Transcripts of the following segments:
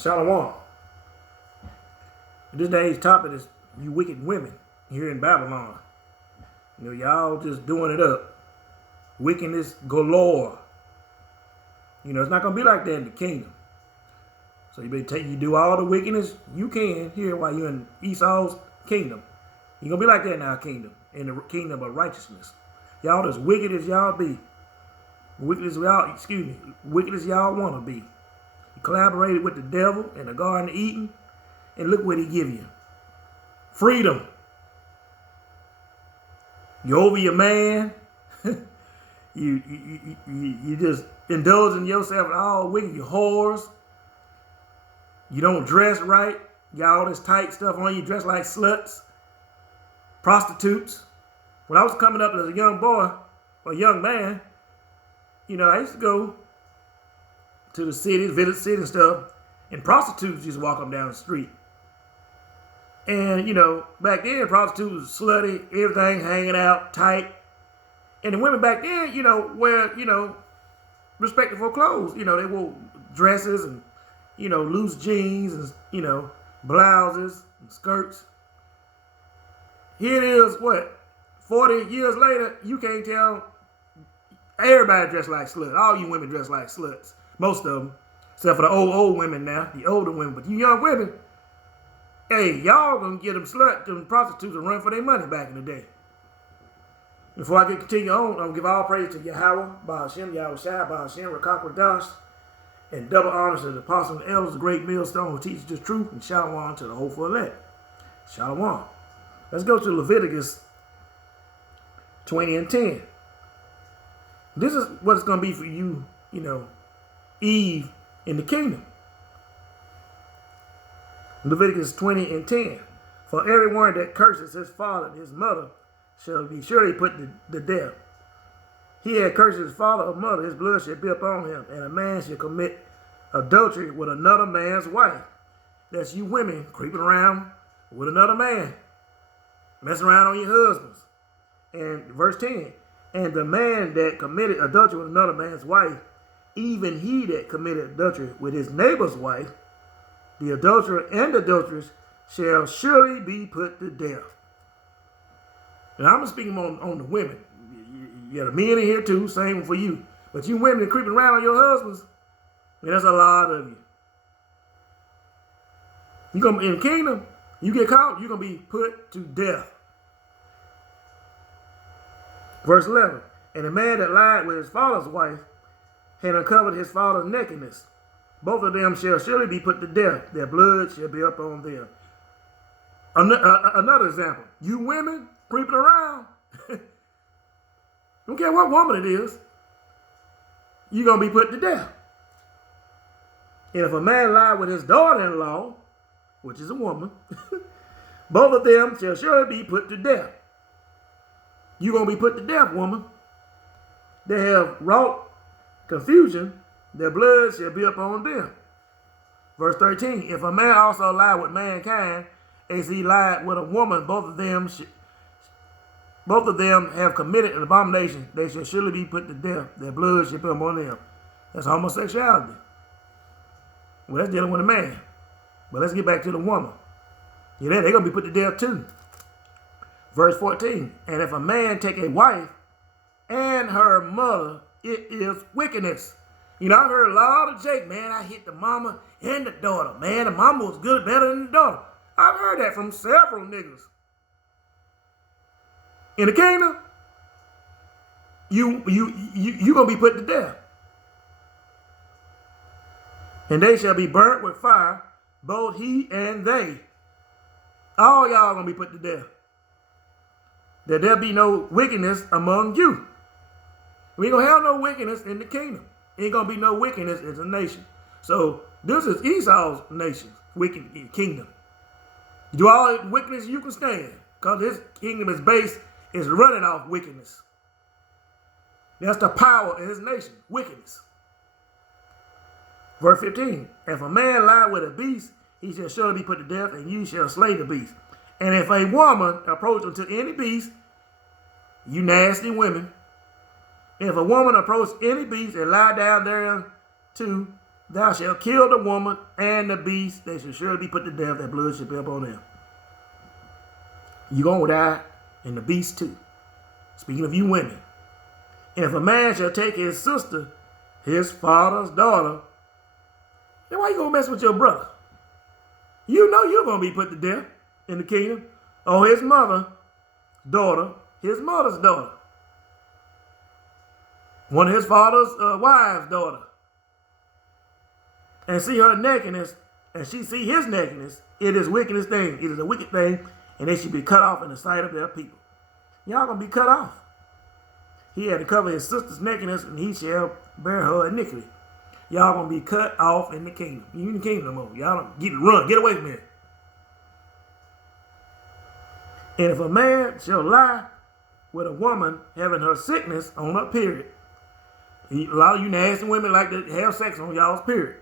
Shalom. This day's topic is you wicked women here in Babylon. Y'all just doing it up. Wickedness galore. It's not going to be like that in the kingdom. So you better do all the wickedness you can here while you're in Esau's kingdom. You're going to be like that in our kingdom, in the kingdom of righteousness. Y'all as wicked as y'all be. Wicked as y'all want to be. You collaborated with the devil in the Garden of Eden, and look what he give you. Freedom. You're over your man. you just indulging yourself in all wicked. You whores. You don't dress right. You got all this tight stuff on you. Dress like sluts. Prostitutes. When I was coming up as a young boy, or a young man, I used to go to the cities, village cities and stuff, and prostitutes used to walk them down the street. And, back then, prostitutes was slutty, everything hanging out tight. And the women back then, wear, respectable clothes. They wore dresses and, loose jeans and, blouses and skirts. Here it is, 40 years later, you can't tell. Everybody dressed like sluts. All you women dress like sluts. Most of them. Except for the old women now, the older women. But you young women, hey, y'all gonna get them prostitutes and run for their money back in the day. Before I continue on, I'm gonna give all praise to Yahweh, Ba'ashem, Yahweh Shai, Ba'ashem, Rakak Radash, and double honors to the apostles and elders, the great millstone who teaches the truth, and shalom to the hopeful elect. Shalom. Let's go to Leviticus 20 and 10. This is what it's going to be for you, Eve in the kingdom. Leviticus 20 and 10. For everyone that curses his father and his mother shall be surely put to death. He that curses his father or mother, his blood shall be upon him, and a man shall commit adultery with another man's wife. That's you women creeping around with another man, messing around on your husbands. And verse 10. And the man that committed adultery with another man's wife, even he that committed adultery with his neighbor's wife, the adulterer and the adulteress shall surely be put to death. And I'm speaking on the women. You got the men in here too, same for you. But you women that creeping around on your husbands, that's a lot of you. In the kingdom, you get caught, you're going to be put to death. Verse 11, and the man that lied with his father's wife had uncovered his father's nakedness. Both of them shall surely be put to death. Their blood shall be up on them. Another example, you women creeping around, don't care what woman it is, you're going to be put to death. And if a man lied with his daughter-in-law, which is a woman, both of them shall surely be put to death. You're going to be put to death, woman. They have wrought confusion. Their blood shall be upon them. Verse 13. If a man also lie with mankind, as he lied with a woman, both of them have committed an abomination. They shall surely be put to death. Their blood shall be upon them. That's homosexuality. Well, that's dealing with a man. But let's get back to the woman. They're going to be put to death too. Verse 14, and if a man take a wife and her mother, it is wickedness. I've heard a lot of Jake, man, I hit the mama and the daughter. Man, the mama was good, better than the daughter. I've heard that from several niggas. In the kingdom, you going to be put to death. And they shall be burnt with fire, both he and they. All y'all going to be put to death. That there be no wickedness among you. We ain't going to have no wickedness in the kingdom. Ain't going to be no wickedness in the nation. So this is Esau's nation, wicked kingdom. You do all the wickedness you can stand. Because this kingdom is running off wickedness. That's the power of his nation, wickedness. Verse 15, if a man lie with a beast, he shall surely be put to death, and you shall slay the beast. And if a woman approach unto any beast, you nasty women, if a woman approach any beast and lie down there too, thou shalt kill the woman and the beast. They shall surely be put to death. That blood shall be upon them. You're going to die, and the beast too. Speaking of you women. And if a man shall take his sister, his father's daughter, then why you going to mess with your brother? You know you're going to be put to death in the kingdom. Or his mother's daughter, his mother's daughter. One of his father's wife's daughter. And see her nakedness, and she see his nakedness, it is wickedest thing. It is a wicked thing, and they should be cut off in the sight of their people. Y'all going to be cut off. He had to cover his sister's nakedness, and he shall bear her iniquity. Y'all going to be cut off in the kingdom. You in the kingdom no more. Y'all run. Get away from here. And if a man shall lie with a woman having her sickness on her period, a lot of you nasty women like to have sex on y'all's period,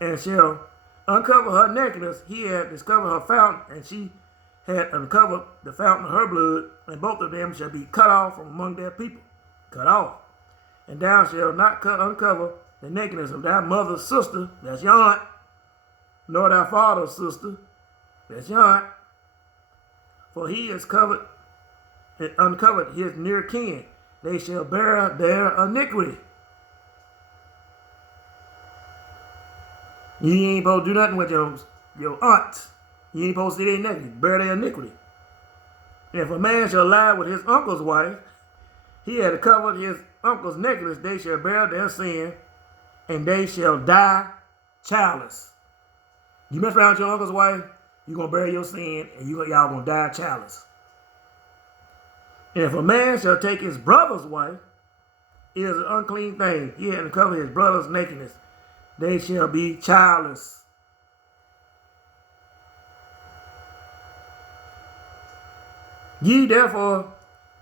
and shall uncover her nakedness, he had discovered her fountain, and she had uncovered the fountain of her blood, and both of them shall be cut off from among their people. Cut off. And thou shalt not uncover the nakedness of thy mother's sister, that's your aunt, nor thy father's sister, that's your aunt, for he has covered and uncovered his near kin. They shall bear their iniquity. You ain't supposed to do nothing with your aunts. You ain't supposed to see their nakedness. Bear their iniquity. And if a man shall lie with his uncle's wife, he had covered his uncle's nakedness. They shall bear their sin, and they shall die childless. You mess around with your uncle's wife, you're going to bear your sin, and y'all going to die childless. And if a man shall take his brother's wife, it is an unclean thing. He had to cover his brother's nakedness. They shall be childless. Ye therefore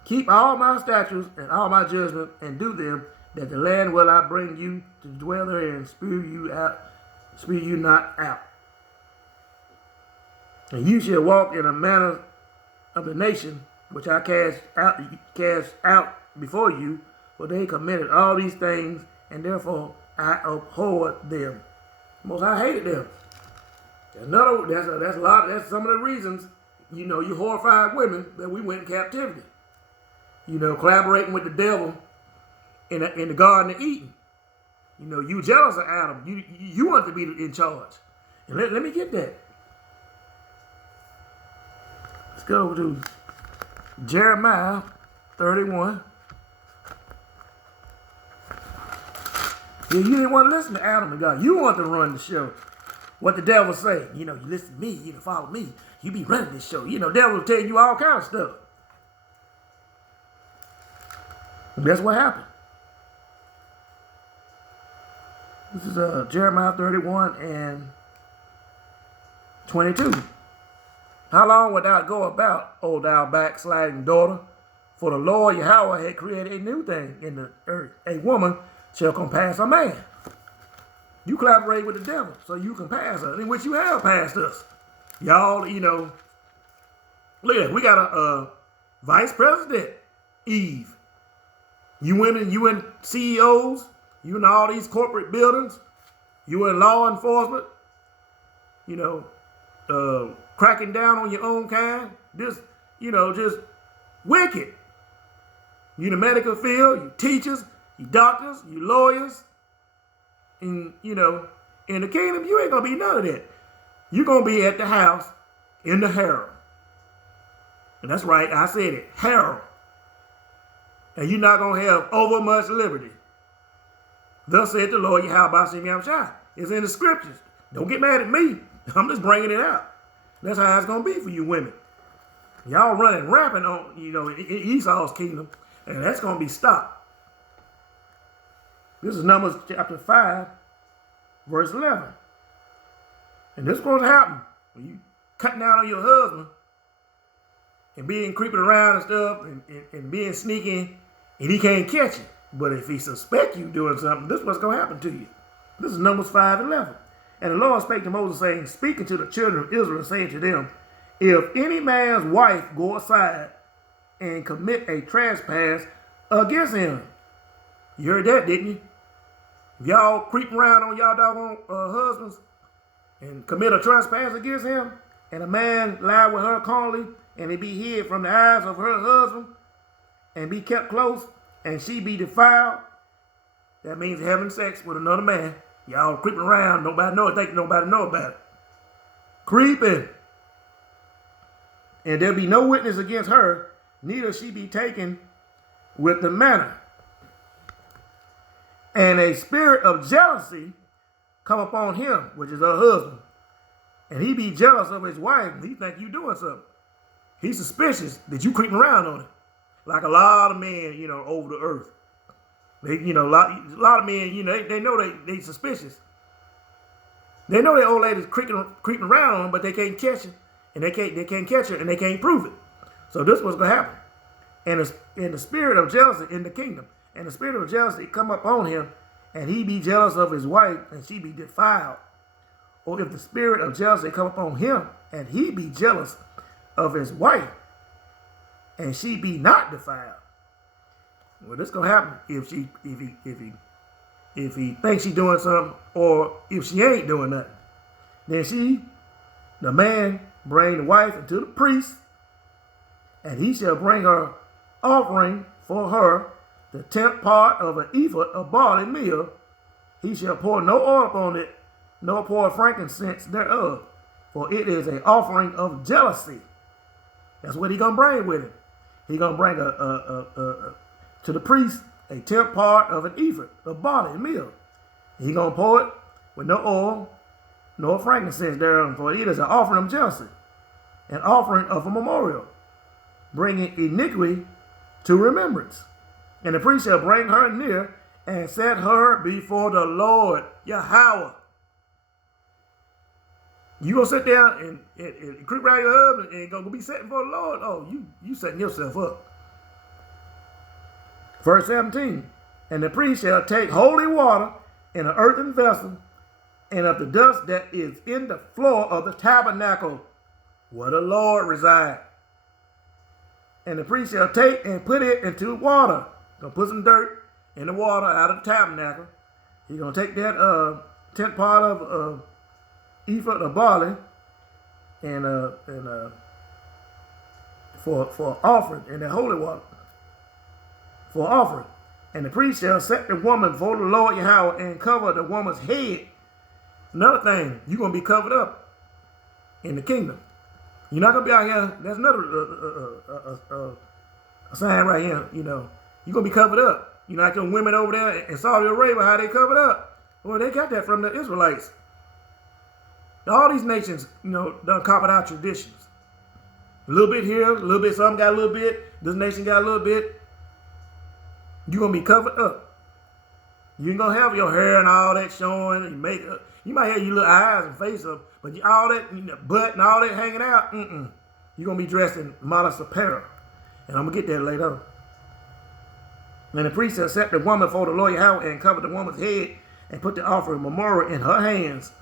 keep all my statutes and all my judgments, and do them, that the land will I bring you to dwell therein, spew you not out. And you shall walk in a manner of the nation which I cast out before you, for they committed all these things, and therefore I abhorred them. Most I hated them. That's some of the reasons, you horrified women that we went in captivity. Collaborating with the devil in the Garden of Eden. You jealous of Adam. You want to be in charge. And let me get that. Let's go to Jeremiah 31. Yeah, you didn't want to listen to Adam and God. You want to run the show. What the devil say. You listen to me, you follow me. You be running this show. The devil will tell you all kind of stuff. And that's what happened. This is Jeremiah 31 and 22. How long wilt thou go about, O thou backsliding daughter? For the Lord Yahweh had created a new thing in the earth. A woman shall compass a man. You collaborate with the devil, so you can pass us, in which you have passed us. Y'all, look at it. We got a vice president, Eve. You women, you in CEOs, you in all these corporate buildings, you in law enforcement, cracking down on your own kind, just wicked. You in the medical field, you teachers, you doctors, you lawyers, and, in the kingdom, you ain't going to be none of that. You're going to be at the house in the harem. And that's right, I said it, harem. And you're not going to have overmuch liberty. Thus said the Lord Yahweh Shem Yahweh. It's in the scriptures. Don't get mad at me. I'm just bringing it out. That's how it's going to be for you women. Y'all running rampant on, in Esau's kingdom, and that's going to be stopped. This is Numbers chapter 5, verse 11. And this is going to happen. When you cutting down on your husband and being creeping around and stuff and being sneaky, and he can't catch you. But if he suspect you doing something, this is what's going to happen to you. This is Numbers 5:11. And the Lord spake to Moses, saying, speaking to the children of Israel, saying to them, if any man's wife go aside and commit a trespass against him. You heard that, didn't you? If y'all creep around on y'all doggone husbands and commit a trespass against him, and a man lie with her carnally, and it be hid from the eyes of her husband, and be kept close, and she be defiled, that means having sex with another man. Y'all creeping around, nobody know it, think nobody know about it. Creeping. And there be no witness against her, neither she be taken with the manner. And a spirit of jealousy come upon him, which is her husband. And he be jealous of his wife, and he think you doing something. He's suspicious that you creeping around on it. Like a lot of men, over the earth. They, a lot of men, they know they suspicious. They know their old lady's creeping around on them, but they can't catch her. And they can't catch her, and they can't prove it. So this was going to happen. And in the spirit of jealousy in the kingdom, and the spirit of jealousy come up on him, and he be jealous of his wife, and she be defiled. Or if the spirit of jealousy come upon him, and he be jealous of his wife, and she be not defiled. Well, this gonna happen if he thinks she's doing something, or if she ain't doing nothing. Then the man, bring the wife into the priest, and he shall bring her offering for her, the 10th part of an ephah of barley meal. He shall pour no oil upon it, nor pour frankincense thereof, for it is an offering of jealousy. That's what he gonna bring with him. He gonna bring to the priest a 10th part of an ephah of barley meal. He gonna pour it with no oil, nor frankincense thereof, for it is an offering of jealousy, an offering of a memorial, bringing iniquity to remembrance. And the priest shall bring her near and set her before the Lord, Yahweh. You gonna sit down and creep around your husband and gonna be setting for the Lord? Oh, you setting yourself up. Verse 17. And the priest shall take holy water in an earthen vessel, and of the dust that is in the floor of the tabernacle, where the Lord reside. And the priest shall take and put it into water. Gonna put some dirt in the water out of the tabernacle. He's gonna take that 10th part of ephah of barley and for offering in the holy water for offering. And the priest shall set the woman before the Lord Yahweh and cover the woman's head. Another thing, you're gonna be covered up in the kingdom. You're not gonna be out here. That's another a sign right here. You're gonna be covered up. Like them women over there in Saudi Arabia, how they covered up. Well, they got that from the Israelites. All these nations, done copied our traditions. A little bit here, a little bit, some got a little bit, this nation got a little bit. You're going to be covered up. You ain't going to have your hair and all that showing and makeup. You might have your little eyes and face up, but all that, butt and all that hanging out, you're going to be dressed in modest apparel. And I'm going to get that later on. And the priest shall set the woman before the Lord Yahweh and cover the woman's head and put the offering memorial in her hands,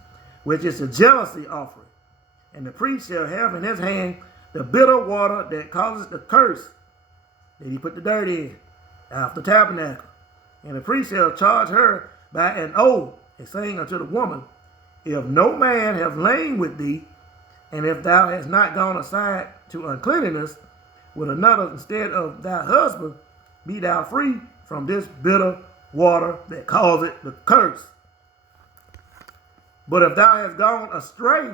which is a jealousy offering. And the priest shall have in his hand the bitter water that causes the curse that he put the dirt in out the tabernacle. And the priest shall charge her by an oath, and saying unto the woman, if no man have lain with thee, and if thou hast not gone aside to uncleanness with another instead of thy husband, be thou free from this bitter water that causeth the curse. But if thou hast gone astray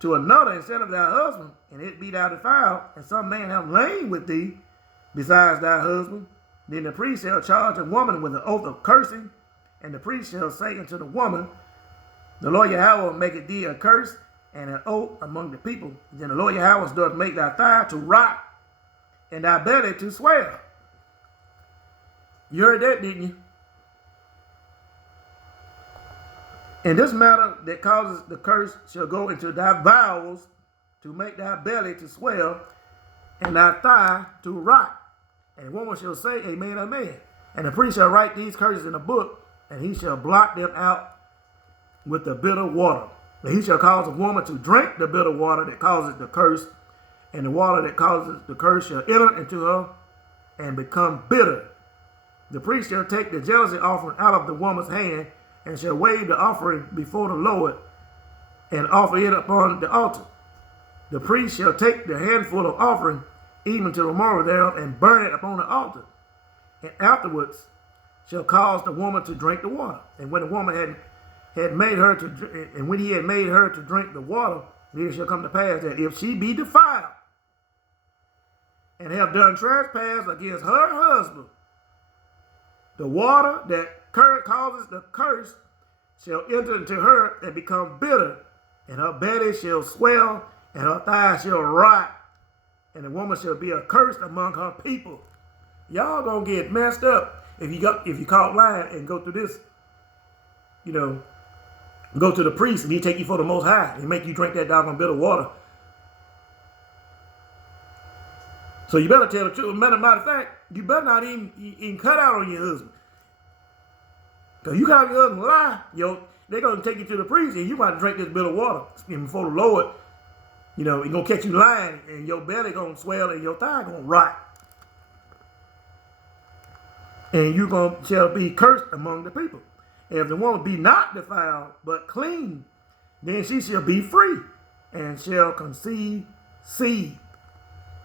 to another instead of thy husband, and it be thou defiled, and some man have lain with thee besides thy husband, then the priest shall charge a woman with an oath of cursing, and the priest shall say unto the woman, the Lord Yahweh maketh thee a curse and an oath among the people. Then the Lord Yahweh doth make thy thigh to rot, and thy belly to swell. You heard that, didn't you? And this matter that causes the curse shall go into thy bowels to make thy belly to swell, and thy thigh to rot. And the woman shall say, Amen, amen. And the priest shall write these curses in a book, and he shall blot them out with the bitter water. And he shall cause a woman to drink the bitter water that causes the curse, and the water that causes the curse shall enter into her and become bitter. The priest shall take the jealousy offering out of the woman's hand, and shall wave the offering before the Lord, and offer it upon the altar. The priest shall take the handful of offering, even to the morrow thereof, and burn it upon the altar. And afterwards shall cause the woman to drink the water. And when the woman had made her to, and when he had made her to drink the water, it shall come to pass that if she be defiled, and have done trespass against her husband, the water that causes the curse shall enter into her and become bitter, and her belly shall swell, and her thighs shall rot, and the woman shall be accursed among her people. Y'all gonna get messed up if you caught lying and go through this, go to the priest and he take you for the Most High and make you drink that doggone bitter water. So you better tell the truth. Matter of fact, you better not even cut out on your husband. Because you got your husband lie, they're going to take you to the priest and you might drink this bitter water before the Lord. He's going to catch you lying and your belly going to swell and your thigh going to rot. And you shall be cursed among the people. And if the woman be not defiled, but clean, then she shall be free and shall conceive seed.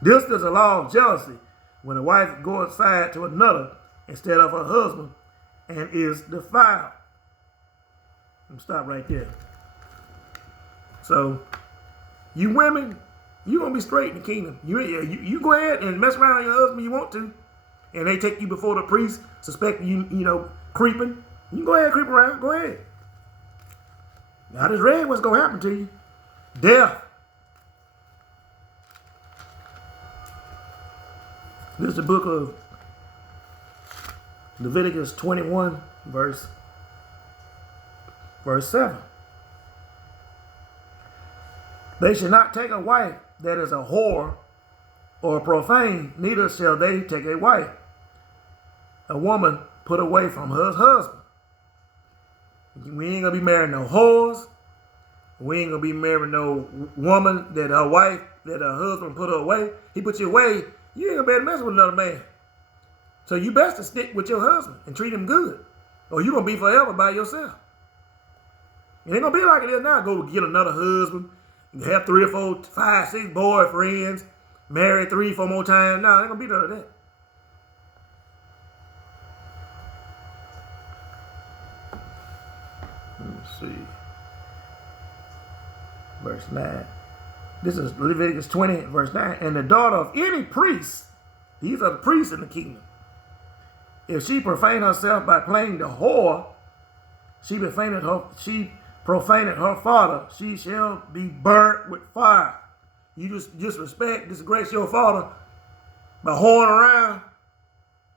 This is a law of jealousy, when a wife goes aside to another instead of her husband and is defiled. I'm stop right there. So, you women, you're going to be straight in the kingdom. You go ahead and mess around with your husband you want to, and they take you before the priest, suspect you, creeping. You can go ahead and creep around. Go ahead. I just read what's going to happen to you. Death. This is the book of Leviticus 21, verse 7. They shall not take a wife that is a whore or profane, neither shall they take a wife, a woman put away from her husband. We ain't going to be marrying no whores. We ain't going to be marrying no woman that her wife, that her husband put her away. He put you away. You ain't going to be able to mess with another man. So you best to stick with your husband and treat him good, or you're going to be forever by yourself. It ain't going to be like it is now. Go get another husband, have 3 or 4, 5, 6 boyfriends, marry 3, 4 more times. No, it ain't going to be none of that. Let's see. Verse 9. This is Leviticus 20, verse 9. And the daughter of any priest, these are the priests in the kingdom, if she profane herself by playing the whore, she profaned her father, she shall be burnt with fire. You just disrespect, disgrace your father by whoring around,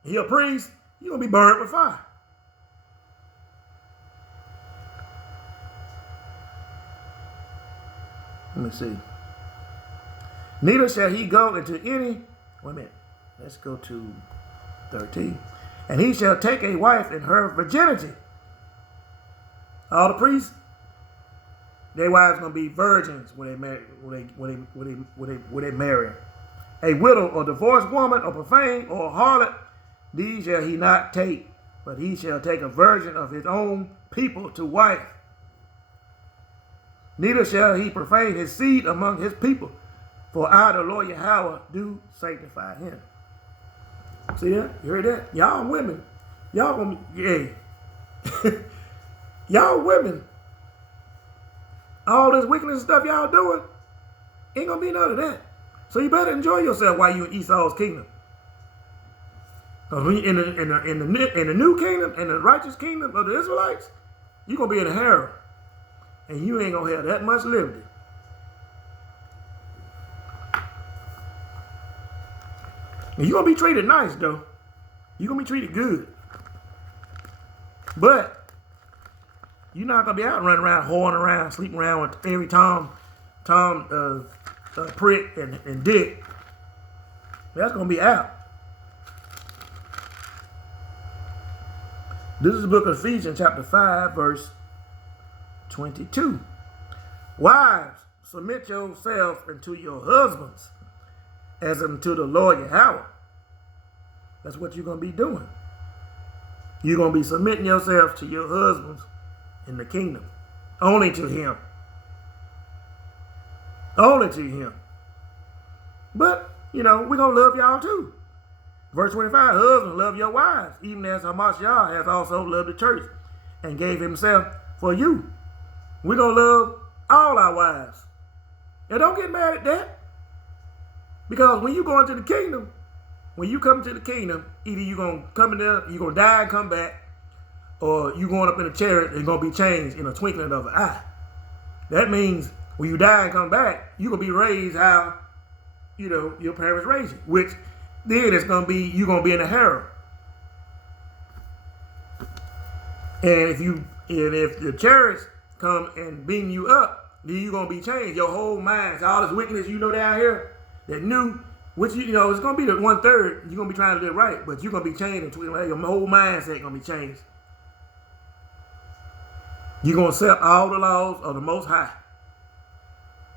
he a priest, you're going to be burnt with fire. Let me see. Neither shall he go into any, wait a minute, let's go to 13. And he shall take a wife in her virginity. All the priests, their wives gonna be virgins when they marry. When they marry. A widow or divorced woman or profane or harlot, these shall he not take, but he shall take a virgin of his own people to wife. Neither shall he profane his seed among his people, for I, the Lord Yahweh, do sanctify him. See that? You heard that? Y'all women. Y'all gonna be, yeah. Y'all women. All this wickedness and stuff y'all doing, ain't gonna be none of that. So you better enjoy yourself while you in Esau's kingdom. Because when you in the new kingdom, in the righteous kingdom of the Israelites, you're gonna be in a harem. And you ain't gonna have that much liberty. And you're gonna be treated nice though. You're gonna be treated good. But you're not gonna be out running around, whoring around, sleeping around with every Tom, Prick and Dick. That's gonna be out. This is the book of Ephesians, chapter 5, verse 22. Wives, submit yourselves unto your husbands as unto the Lord Yahweh. That's what you're going to be doing. You're going to be submitting yourself to your husbands in the kingdom. Only to him. Only to him. But, we're going to love y'all too. Verse 25, husbands, love your wives, even as Hamashiach has also loved the church and gave himself for you. We're going to love all our wives. And don't get mad at that. Because when you go into the kingdom, when you come to the kingdom, either you're going to come in there, you're going to die and come back, or you're going up in a chariot and going to be changed in a twinkling of an eye. That means when you die and come back, you're going to be raised how, your parents raised you, which then it's going to be, you're going to be in a harem. And if the chariots come and beam you up, then you're going to be changed. Your whole mind, all this wickedness down here that knew, which, it's going to be the 1/3. You're going to be trying to live right, but you're going to be changed. Your whole mindset going to be changed. You're going to accept all the laws of the Most High.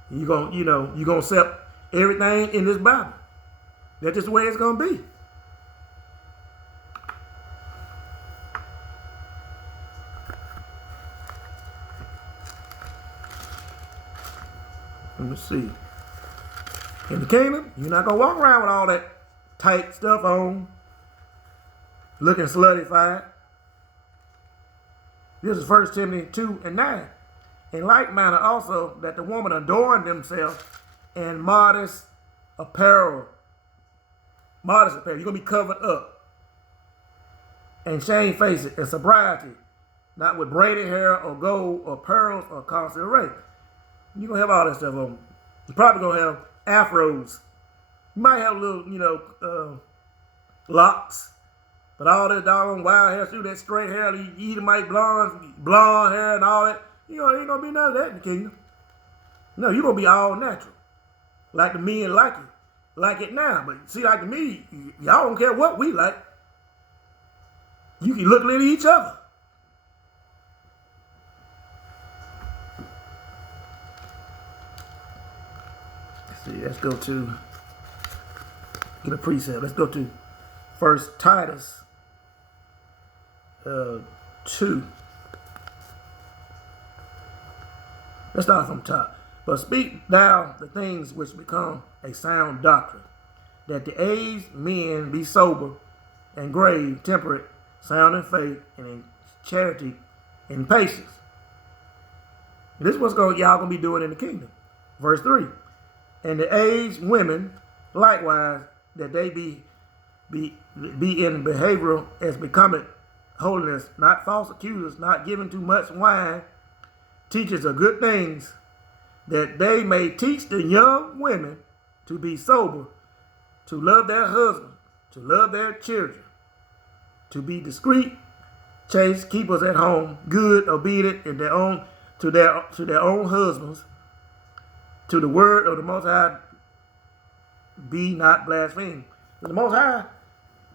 You're going to accept everything in this Bible. That's just the way it's going to be. Let me see. In the kingdom, you're not going to walk around with all that tight stuff on, looking sluttified. This is 1 Timothy 2:9. In like manner also, that the woman adorn themselves in modest apparel. Modest apparel. You're going to be covered up. And shamefaced and sobriety. Not with braided hair or gold or pearls or costly array. You're going to have all that stuff on. You're probably going to have afros. You might have little, locks. But all that doggone wild hair through that straight hair, you Edomite blonde hair and all that, ain't going to be none of that in the kingdom. No, you're going to be all natural. Like the men like it. Like it now. But see, like to me, y'all don't care what we like. You can look at each other. Let's go to, get a precept. Let's go to 1 Titus 2. Let's start from top. But speak thou the things which become a sound doctrine, that the aged men be sober and grave, temperate, sound in faith, and in charity, and patience. And this is what y'all gonna be doing in the kingdom. Verse 3. And the aged women, likewise, that they be in behavioral as becometh holiness, not false accusers, not given too much wine, teachers of good things, that they may teach the young women to be sober, to love their husbands, to love their children, to be discreet, chaste, keepers at home, good, obedient in to their own husbands, to the word of the Most High, be not blasphemed. The Most High,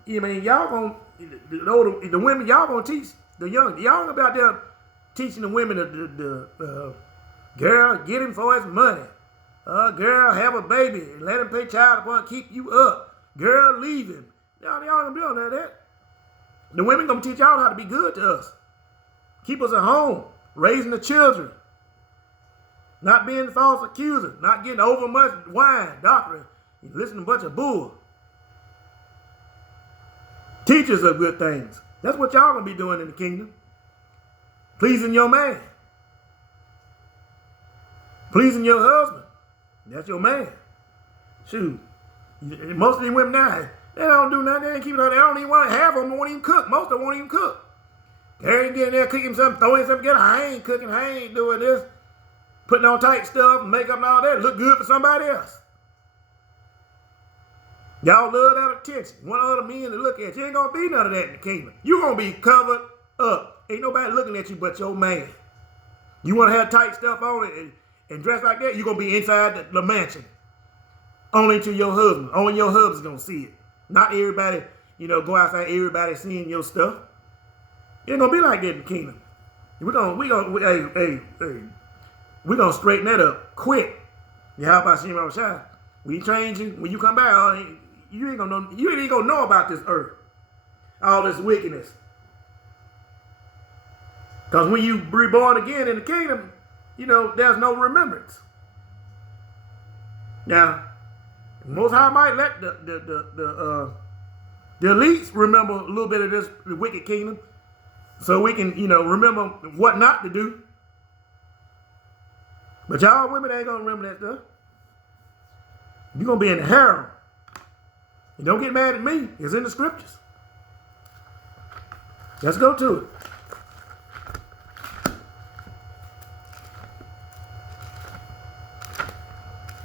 y'all gonna, the women, y'all gonna teach the young. Y'all about there teaching the women the girl, get him for his money. Girl, have a baby and let him pay child support, keep you up. Girl, leave him. Y'all gonna be on that. The women gonna teach y'all how to be good to us. Keep us at home, raising the children. Not being false accuser, not getting over much wine, doctrine. You listen to a bunch of bull. Teachers of good things. That's what y'all gonna be doing in the kingdom. Pleasing your man. Pleasing your husband. That's your man. Shoot. Most of these women now, they don't do nothing. They ain't keeping. They don't even want, half of them won't even cook. Most of them won't even cook. They ain't getting there cooking something, throwing something together. I ain't cooking. I ain't doing this. Putting on tight stuff, makeup and all that. Look good for somebody else. Y'all love that attention. Want other men to look at you. Ain't gonna be none of that in the kingdom. You gonna be covered up. Ain't nobody looking at you but your man. You want to have tight stuff on it and dress like that, you're going to be inside the mansion. Only to your husband. Only your husband's going to see it. Not everybody, go outside, everybody seeing your stuff. It ain't going to be like that in the kingdom. We're going to straighten that up quick. How about Shema Shai? We trained you. When you come back, you ain't going to know about this earth. All this wickedness. Because when you be born again in the kingdom, there's no remembrance. Now, Most High might let the elites remember a little bit of the wicked kingdom, so we can, remember what not to do. But y'all women ain't gonna remember that stuff. You're gonna be in the harem. And don't get mad at me. It's in the scriptures. Let's go to it.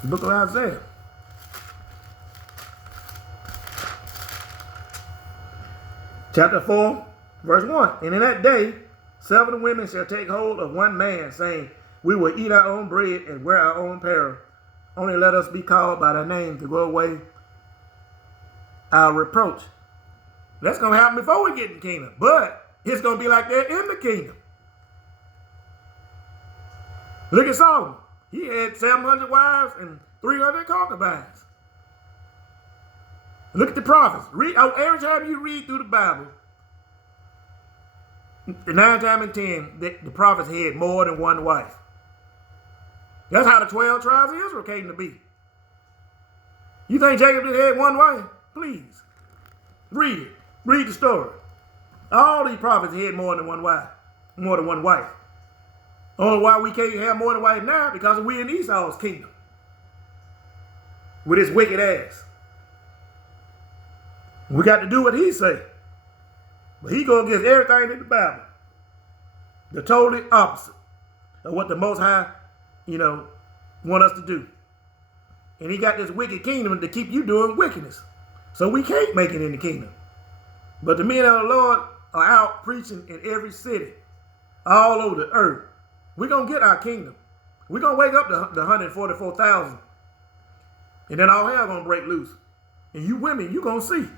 The book of Isaiah. Chapter 4, verse 1. And in that day, 7 women shall take hold of one man, saying, we will eat our own bread and wear our own apparel. Only let us be called by thy name to go away our reproach. That's going to happen before we get in the kingdom. But it's going to be like that in the kingdom. Look at Solomon. He had 700 wives and 300 concubines. Look at the prophets. Every time you read through the Bible, 9 times out of 10, the prophets had more than one wife. That's how the 12 tribes of Israel came to be. You think Jacob just had one wife? Please. Read it. Read the story. All these prophets had more than one wife. More than one wife. Only why we can't have more than one wife now, because we're in Esau's kingdom. With his wicked ass. We got to do what he say. But he going against everything in the Bible. The totally opposite of what the Most High, want us to do. And he got this wicked kingdom to keep you doing wickedness. So we can't make it in the kingdom. But the men of the Lord are out preaching in every city, all over the earth. We're going to get our kingdom. We're going to wake up the 144,000. And then all hell going to break loose. And you women, you going to see.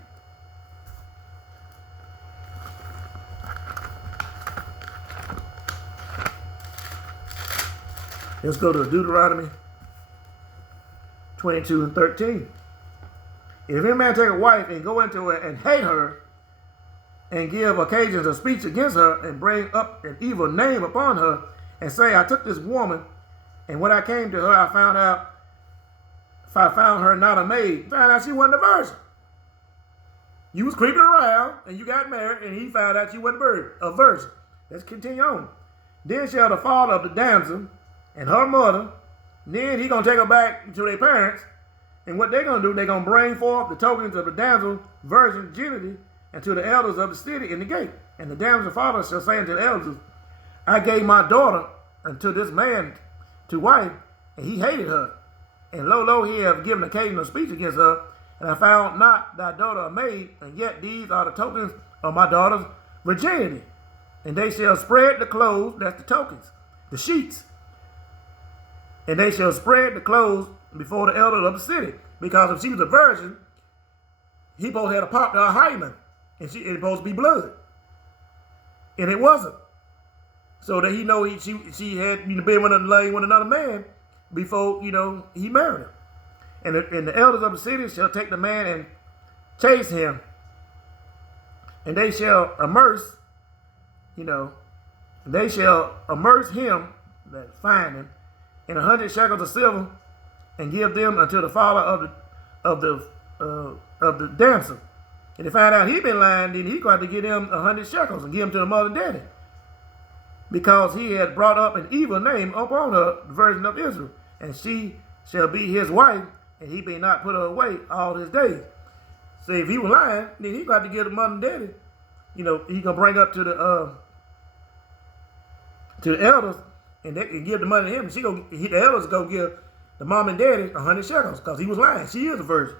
Let's go to Deuteronomy 22 and 13. If any man take a wife and go into her and hate her, and give occasions of speech against her, and bring up an evil name upon her, and say, I took this woman, and when I came to her, I found her not a maid, found out she wasn't a virgin. You was creeping around, and you got married, and he found out you wasn't a virgin. Let's continue on. Then shall the father of the damsel and her mother, then he going to take her back to their parents, and what they're going to do, they're going to bring forth the tokens of the damsel virginity, and to the elders of the city in the gate. And the damsel father shall say unto the elders, I gave my daughter unto this man to wife, and he hated her. And lo, he have given occasion of speech against her, and I found not thy daughter a maid, and yet these are the tokens of my daughter's virginity. And they shall spread the clothes, that's the tokens, the sheets. And they shall spread the clothes before the elders of the city. Because if she was a virgin, he both had to pop her hymen. And it was supposed to be blood. And it wasn't. So that he know she had been with another man before, he married her. And the elders of the city shall take the man and chase him. And they shall immerse, they shall immerse him, that find him, in 100 shekels of silver, and give them unto the father of the damsel. And they find out he been lying, then he got to give him 100 shekels and give them to the mother and daddy. Because he had brought up an evil name upon her, the virgin of Israel. And she shall be his wife, and he may not put her away all his days. So if he was lying, then he got to give the mother and daddy. He gonna bring up to the elders, and they can give the money to him. The elders go give the mom and daddy 100 shekels, because he was lying. She is a virgin.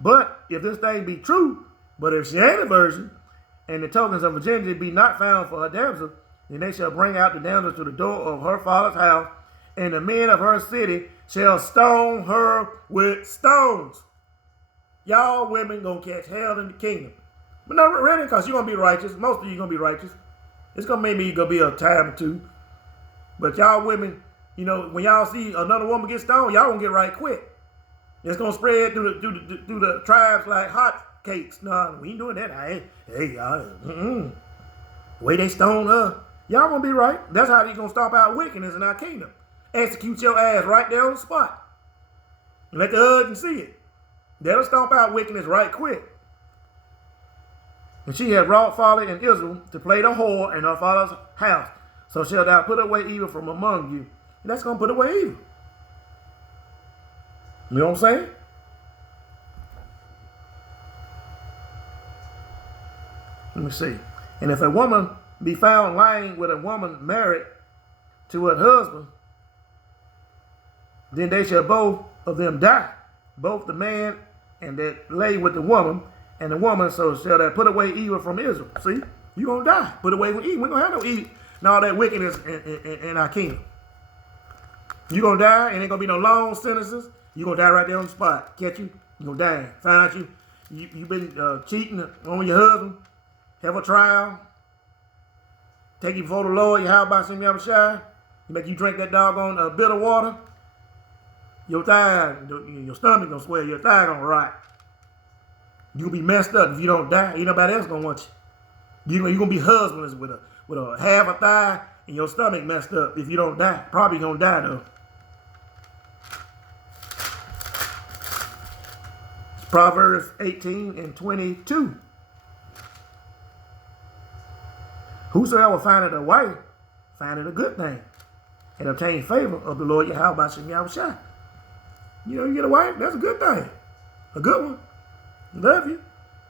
But if this thing be true, but if she ain't a virgin, and the tokens of virginity be not found for her damsel, then they shall bring out the damsel to the door of her father's house, and the men of her city shall stone her with stones. Y'all women gonna catch hell in the kingdom. But not really, because you're gonna be righteous. Most of you gonna be righteous. It's gonna maybe gonna be a time or two. But y'all women, when y'all see another woman get stoned, y'all gonna get right quick. It's gonna spread through the tribes like hot cakes. No, we ain't doing that. Hey, y'all. The way they stone her, Y'all gonna be right. That's how they gonna stop out wickedness in our kingdom. Execute your ass right there on the spot. And let the husband see it. That'll stomp out wickedness right quick. And she had wrought folly in Israel to play the whore in her father's house. So shall thou put away evil from among you. And that's going to put away evil. You know what I'm saying? Let me see. And if a woman be found lying with a woman married to her husband, then they shall both of them die. Both the man and that lay with the woman, and the woman, so shall that put away evil from Israel. See? You're going to die. Put away with evil. We're going to have no evil and all that wickedness in our kingdom. You're going to die, and ain't going to be no long sentences. You're going to die right there on the spot. Catch you. You're going to die. Find out you've been cheating on your husband. Have a trial. Take you before the Lord. You how about some Yahweh. He make you drink that doggone bitter water. Your thigh, your stomach gonna swell. Your thigh gonna rot. You gonna be messed up if you don't die. Ain't nobody else gonna want you. You gonna be husbandless with a half a thigh and your stomach messed up if you don't die. Probably gonna die though. It's Proverbs 18 and 22. Whosoever findeth a wife, findeth a good thing, and obtain favor of the Lord Yahweh by Shem Yahweh. You know, you get a wife, that's a good thing. A good one. Love you.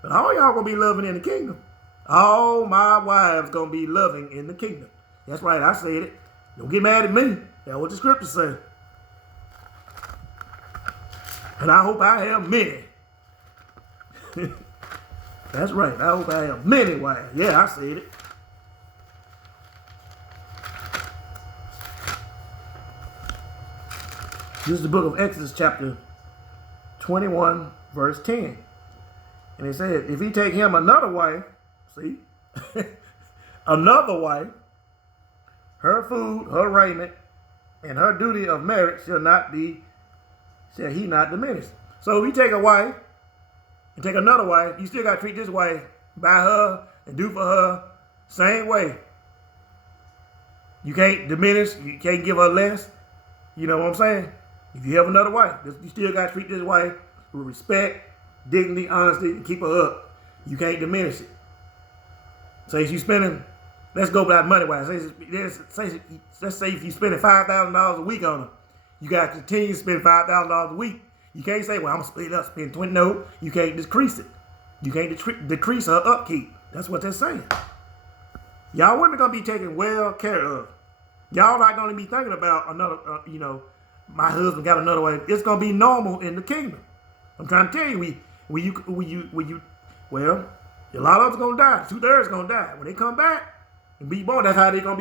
But all y'all gonna be loving in the kingdom. All my wives gonna be loving in the kingdom. That's right, I said it. Don't get mad at me. That's what the scripture says. And I hope I have many. That's right, I hope I have many wives. Yeah, I said it. This is the book of Exodus chapter 21, verse 10. And it says, if he take him another wife, see, another wife, her food, her raiment, and her duty of marriage shall he not diminish. So if you take a wife and take another wife, you still got to treat this wife by her and do for her same way. You can't diminish, you can't give her less. You know what I'm saying? If you have another wife, you still got to treat this wife with respect, dignity, honesty, and keep her up. You can't diminish it. So if you spending, let's go by money-wise. Let's say if you're spending $5,000 a week on her, you got to continue to spend $5,000 a week. You can't say, well, I'm going to split it up, spend 20. No, you can't decrease it. You can't decrease her upkeep. That's what they're saying. Y'all women going to be taken well care of. Y'all not going to be thinking about another, my husband got another wife. It's gonna be normal in the kingdom. I'm trying to tell you, well, a lot of us gonna die. 2/3 gonna die. When they come back and be born, that's how they gonna be.